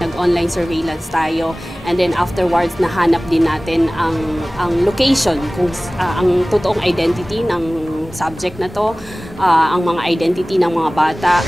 Nag-online surveillance tayo, and then afterwards nahanap din natin ang location, kung ang totoong identity ng subject na to, ang mga identity ng mga bata.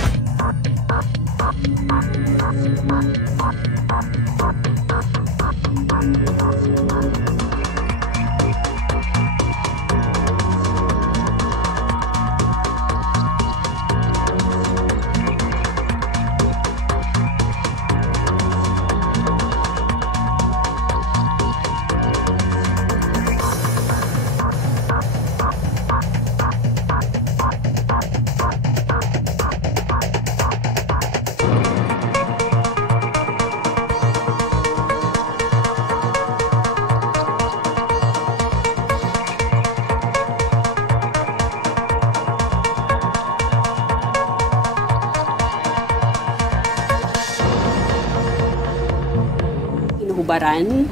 Hinuhubaran,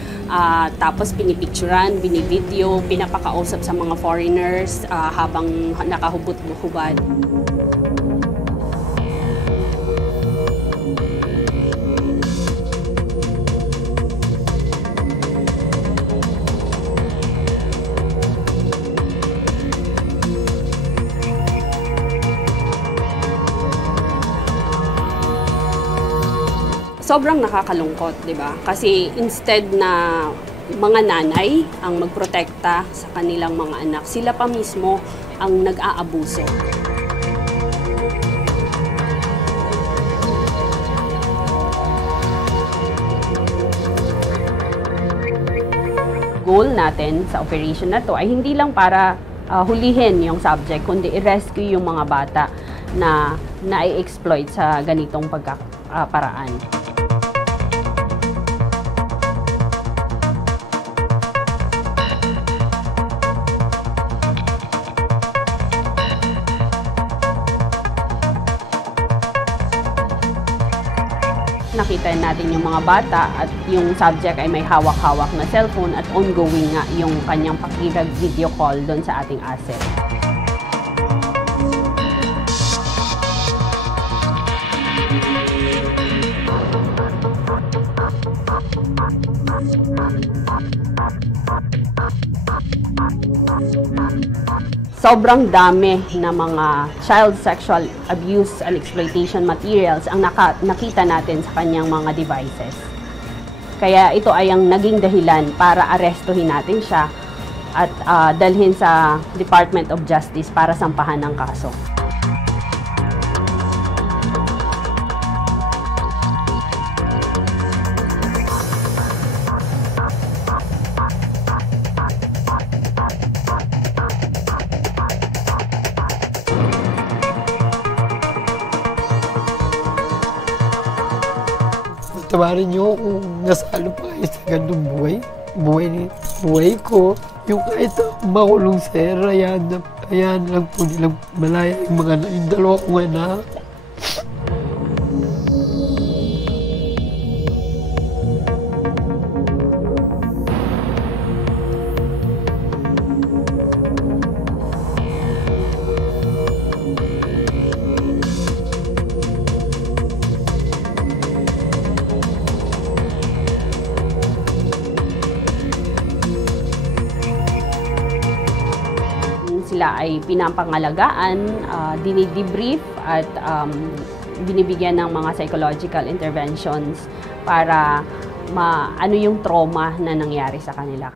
tapos pinipicturan, binivideo, pinapakausap sa mga foreigners habang nakahubot-hubad. Sobrang nakakalungkot, di ba? Kasi instead na mga nanay ang magprotekta sa kanilang mga anak, sila pa mismo ang nag-aabuso. Goal natin sa operation na to ay hindi lang para hulihin yung subject, kundi i-rescue yung mga bata na na-exploit sa ganitong paraan. Nakita natin yung mga bata at yung subject ay may hawak-hawak na cellphone at ongoing nga yung kanyang pakirag-video call doon sa ating asset. Sobrang dami na mga child sexual abuse and exploitation materials ang nakita natin sa kanyang mga devices. Kaya ito ay ang naging dahilan para arestuhin natin siya at dalhin sa Department of Justice para sampahan ng kaso. Tawarin niyo kung nasalo pa kayo sa ganung buhay ko. Yung kahit makulong sir, ayan lang po nilang malaya yung dalawa kong anak. Sila ay pinapangalagaan, dinidebrief at binibigyan ng mga psychological interventions para maano yung trauma na nangyari sa kanila.